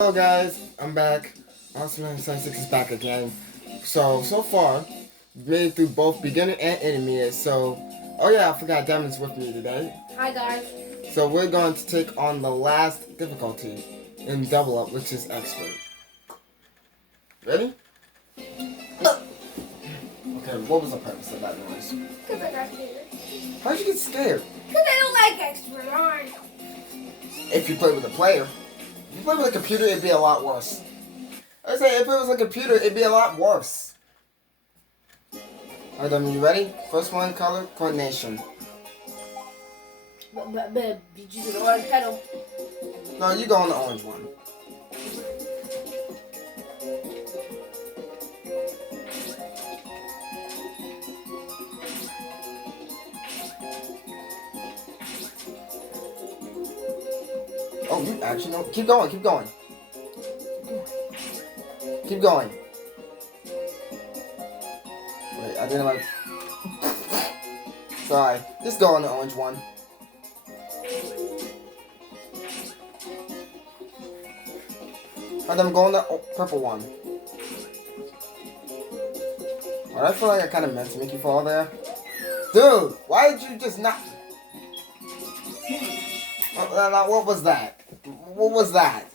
Hello guys, I'm back. Awesome976 is back again. So far, made it through both beginner and intermediate. Oh yeah, I forgot Demon's with me today. Hi guys. So we're going to take on the last difficulty in Double Up, which is Expert. Ready? Okay, what was the purpose of that noise? Because I got scared. How'd you get scared? Because I don't like expert on. If you play with a player. If you play with a computer, it'd be a lot worse. I say, if it was a computer, it'd be a lot worse. Alright, Devin, you ready? First one, color coordination. But you choose an orange pedal. No, you go on the orange one. Oh, you actually know. Keep going, keep going. Keep going. Wait, I didn't like. Sorry. Just go on the orange one. And then go on the purple one. Alright, I feel like I kind of meant to make you fall there. Dude, why did you just not... What was that? What was that?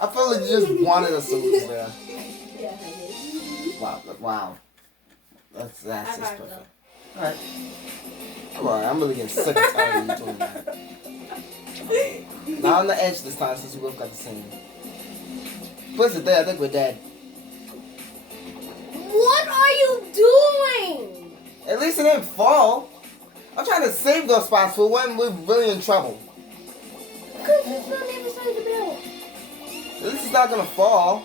I feel like you just wanted us to lose there. Yeah, I did. Wow. That's just gotta perfect. go. Alright. Alright, I'm really getting sick and tired of you doing that. Not on the edge this time since we both got the same. Place it there, I think we're dead. What are you doing? At least it didn't fall. I'm trying to save those spots for when we're really in trouble. Because it's not the other side of the barrel. At least it's not gonna fall.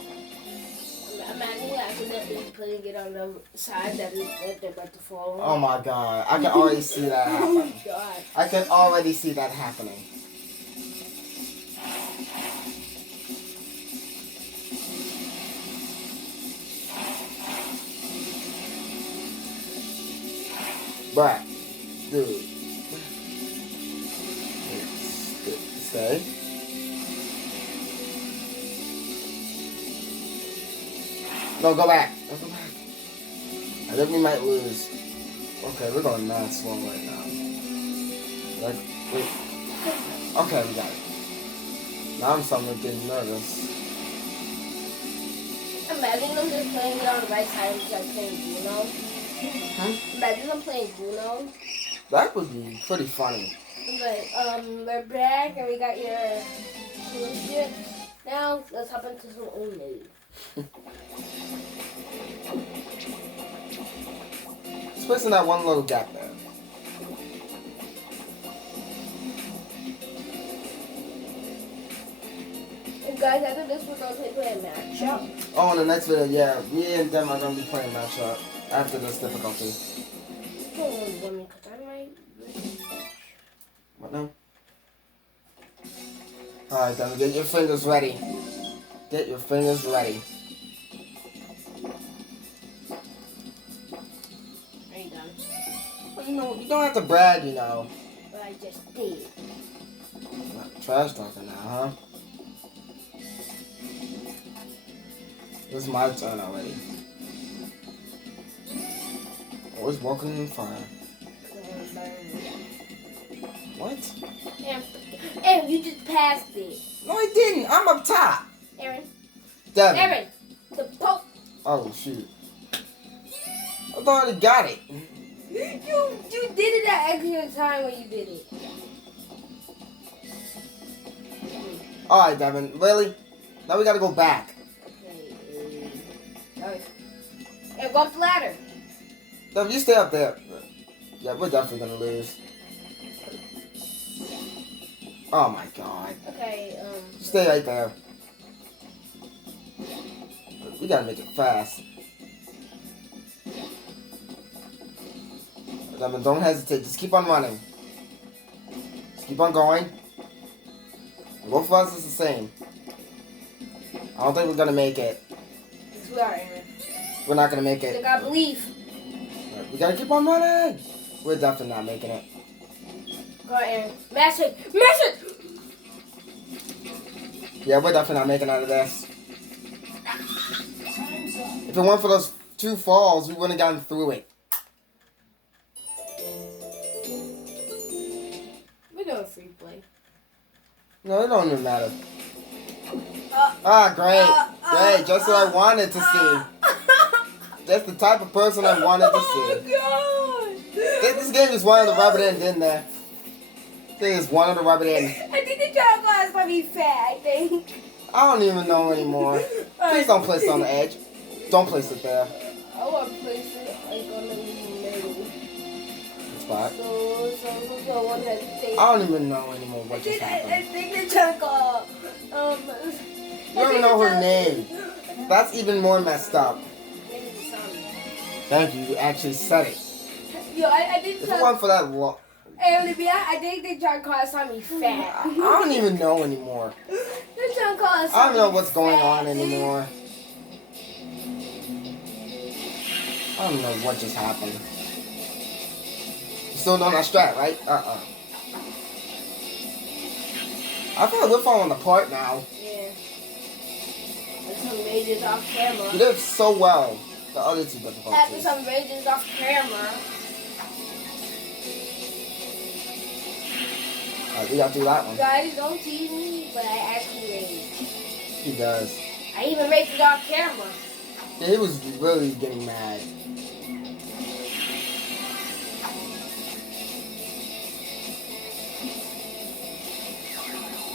Imagine accidentally putting it on the side that they're about to fall Oh on. my god, I can already see that Oh happening. my god. I can already see that happening. Bruh, dude. Stay. No, go back. No, go back. I think we might lose. Okay, we're going mad slow right now. Like, wait. Okay, we got it. Now I'm starting to get nervous. Imagine them just playing it on the right side and like playing Uno. Huh? Imagine them playing Uno. That would be pretty funny. But we're back and we got your shit. Now let's hop into some Uno. Just placing that one little gap there. And guys, after this we're going to play a matchup. Oh, in the next video, yeah, me and them are going to be playing matchup after this difficulty. Hold on, because I might. What now? Alright, then get your fingers ready. Get your fingers ready. Are you done? Well, you don't have to brag, you know. But I just did. Not trash talking now, huh? It's my turn already. Always walking in fire. What? Aaron, you just passed it. No, I didn't. I'm up top. Aaron. Devin. Aaron, the poke. Oh, shoot. I thought I got it. You did it at extra time when you did it. Alright, Devin. Really? Now we gotta go back. Okay. Alright. Aaron, go up the ladder. Devin, you stay up there. Yeah, we're definitely gonna lose. Oh my god. Okay, Stay right there. We gotta make it fast. Devin, don't hesitate. Just keep on running. Just keep on going. Both of us is the same. I don't think we're gonna make it. yes, we are, Aaron. We're not gonna make You it. gotta believe. We gotta keep on running. We're definitely not making it. Go, Aaron. Mash it! Mash it! Yeah, we're definitely not making out of this. If it weren't for those 2 falls, we wouldn't have gotten through it. We're doing free play. No, it don't even matter. Great. Great, just what I wanted to see. That's the type of person I wanted to see. Oh This game is one of the rubber end in there. This is one of the rubber end. I think the chocolate is gonna be fat, I think. I don't even know anymore. Please don't place it on the edge. Don't place it there. I want to place it like on the middle. Spot. So who's the one that takes? I don't even know anymore what just I happened. think the chocolate. You don't even know her name. That's even more messed up. Thank you, you actually said it. Yo, I did. If it weren't for that Hey, Olivia, I think the chocolate saw me fat. I don't even know anymore. The chocolate I don't know what's going on anymore. I don't know what just happened. You still doing that strat, right? I feel like we're falling apart now. Yeah. There's some rages off camera. You did so well. The other 2 After difficulties. some rages off camera. Alright, we gotta do that one. Guys, don't tease me, but I actually raged. He does. I even raged off camera. Yeah, he was really getting mad.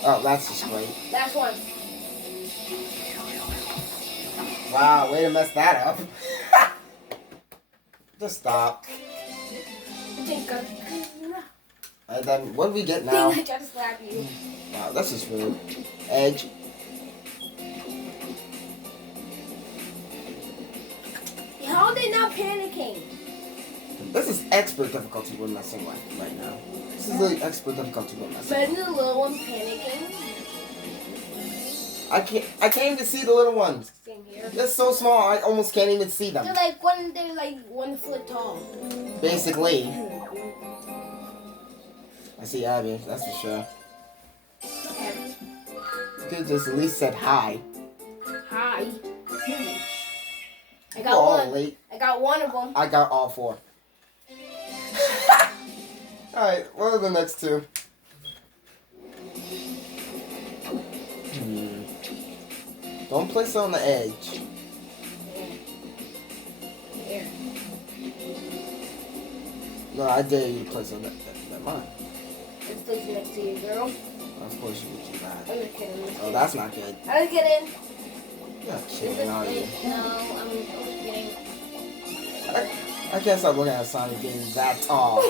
Oh, that's just great. Last one. Wow, way to mess that up. Just stop. And then, what do we get now? I tried to slap you. Wow, that's just rude. Edge. How are they not panicking? This is expert difficulty we're messing with right now. This is really expert difficulty we're messing with. But the little one panicking. I can't even see the little ones. Same here. They're so small, I almost can't even see them. They're like 1 foot tall. Basically. I see Abby, that's for sure. You could have just at least said hi. Hi. I We're got all one. late. I got one of them. I got all 4. Alright, what are the next 2? Don't place it on the edge. Here. No, I dare you to place it on that. Never mind. Let's place it next to you, girl. Of course you would do that. I'm just kidding. I'm just Oh, kidding. that's not good. I'm just kidding. You're not kidding, are you? No, I'm just kidding. I can't stop looking at Sonic getting that tall.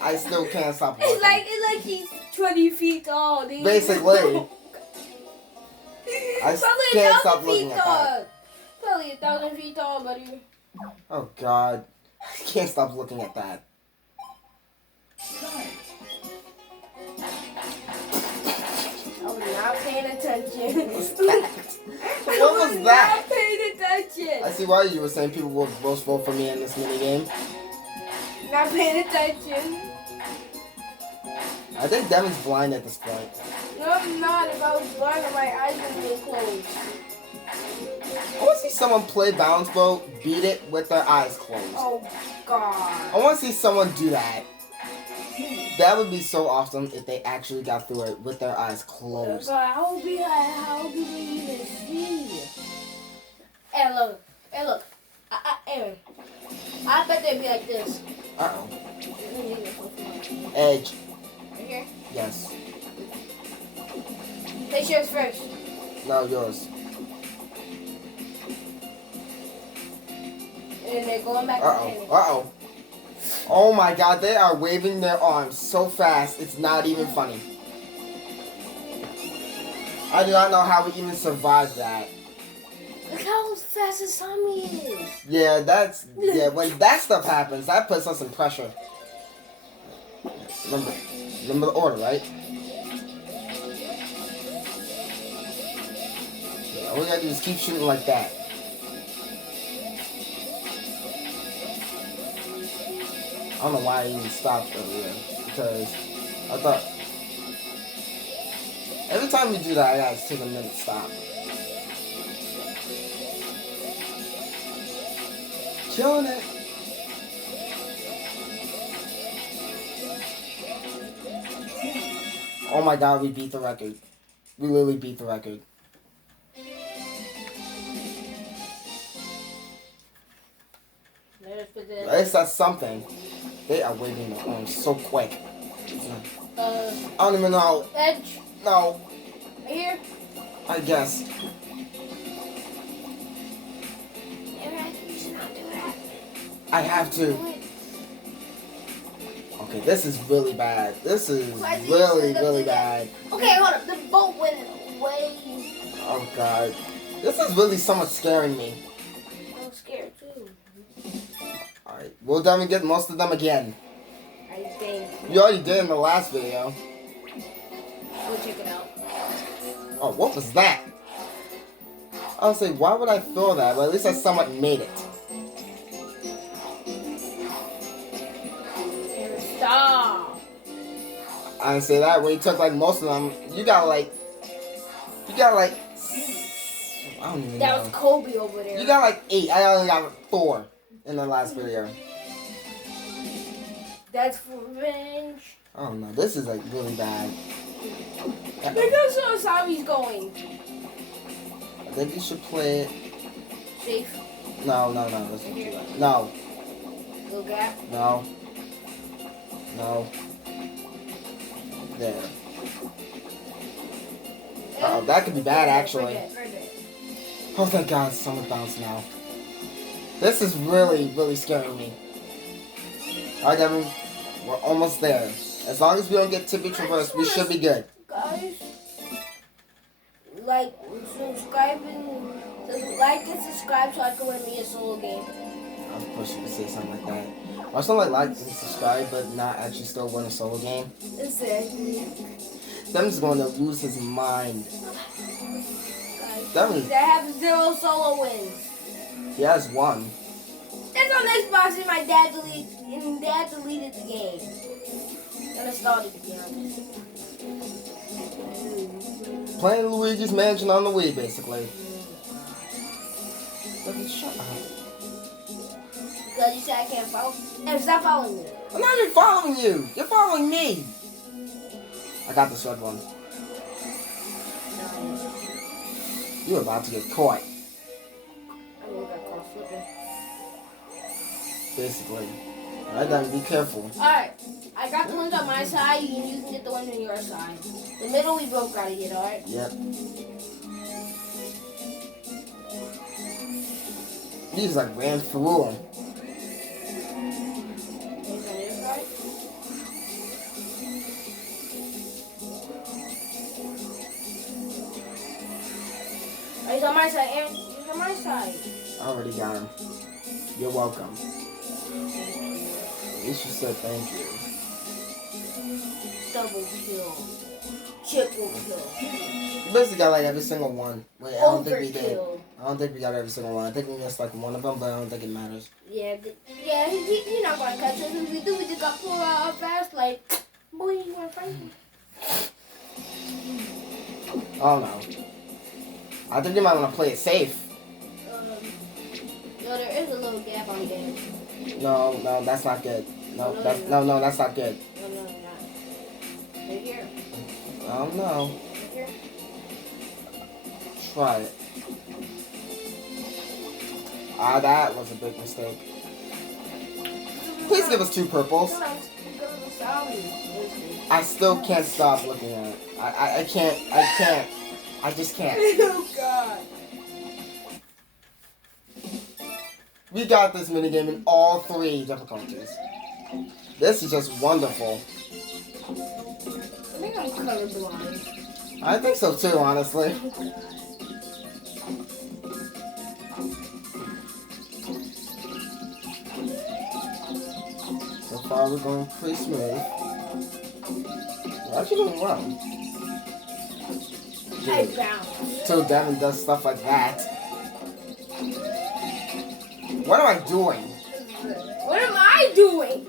I still can't stop looking. It's like he's 20 feet tall, dude. Basically. I Probably can't 1,000 stop feet looking at tall. that. Probably 1,000 feet tall, buddy. Oh God. I can't stop looking at that. I was not paying attention. What was that? Not paying attention. I see why you were saying people will most vote for me in this minigame. Not paying attention. I think Devin's blind at this point. No, I'm not. If I was blind, my eyes would be closed. I want to see someone play Balance Boat, beat it with their eyes closed. Oh, God. I want to see someone do that. That would be so awesome if they actually got through it with their eyes closed. But how would be like, how do we even see? Hey, look. Hey, look. Aaron. I bet they'd be like this. Uh-oh. Edge. Right here? Yes. Place yours first. No, yours. And they're going back to Uh-oh. panic. Uh-oh. Oh my God, they are waving their arms so fast, it's not even funny. I do not know how we even survived that. Look how fast the Sammy is. Yeah, when that stuff happens, that puts us in pressure. Remember the order, right? Yeah, all we gotta do is keep shooting like that. I don't know why I even stopped earlier, because I thought every time we do that, I gotta take a minute to stop. Killing it. Oh my god, we beat the record. We literally beat the record. At least that's something. They are waving their arms so quick. I don't even know. Edge. No, Right here. I guess. You should not do that. I have to. Okay, this is really bad. This is really bad. Okay, hold up. The boat went away. Oh god. This is really somewhat scaring me. I'm scared too. Alright, we'll definitely get most of them again. I think. You already did in the last video. We'll check it out. Oh, what was that? I was like, why would I throw that? But at least I somewhat made it. Stop. I didn't say that. When you took like most of them, you got like, I don't even That know. was Kobe over there. You got like 8. I only got 4 in the last video. That's for revenge. Oh no, this is like really bad. Look how so Sabi's going. I think you should play it. Safe. No, that's not too bad. No, Little gap. no. There. Oh, that could be bad actually. Right there. Oh, thank God, someone bounced now. This is really scaring me. Alright, Devin, we're almost there. As long as we don't get tippy traverse, we should be good. Guys, like, subscribe and subscribe so I can win me a solo game. I was pushing to say something like that. Or something like and subscribe, but not actually still win a solo game. Exactly. Devin's going to lose his mind. Guys, Devin, I have 0 solo wins. he has 1. That's on Xbox and my dad deleted the game. And I started to be honest. Playing Luigi's Mansion on the Wii, basically. Devin, shut up. Because you said I can't follow. Hey, stop following me. I'm not even following you. You're following me. I got this red one. You're about to get caught. I mean, got caught slipping. Basically. Alright, then be careful. Alright, I got the ones on my side, and you can get the ones on your side. The middle we both gotta get, alright? Yep. You just like ran through him. He's on your side. Oh, he's on my side, and he's on my side. I already got him. You're welcome. At least you said thank you. Double kill. Triple kill. You basically got like every single one. Wait, I don't think we did. Overkill. I don't think we got every single one. I think we missed like one of them, but I don't think it matters. Yeah, he's not gonna catch us. If we do, we just got pulled out fast, like, boy, you wanna fight me? Oh no. I think you might want to play it safe. No, there is a little gap on there. No, that's not good. No, No, that's not good. No, not. Right here. Oh no. Right here. Try it. Ah, that was a big mistake. Please give us 2 purples. I still can't stop looking at it. I can't. I just can't. Oh God. We got this minigame in all 3 difficulties. This is just wonderful. I think I'm colorblind. I think so too, honestly. So far we're going pretty smooth. We're actually doing well. I bounce. Till Devin does stuff like that. What am I doing? What am I doing?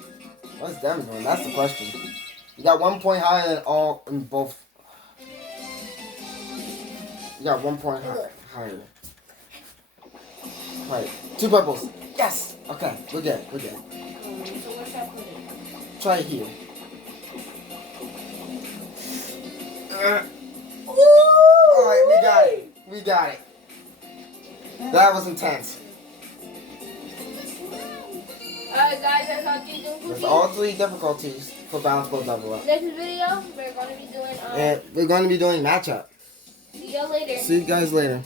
What's Devin doing? That's the question. You got 1 point higher than all in both. You got 1 point Look. higher. Right. 2 purples. Yes. Okay. We're good. We're good. So where should I put it? Try it here. Ooh! Alright, we got it. We got it. That was intense. Alright guys, that's all G's and That's Cookies. all 3 difficulties for Balance Boat Level Up. Next video, we're going to be doing, And we're going to be doing matchup. see y'all later. See you guys later.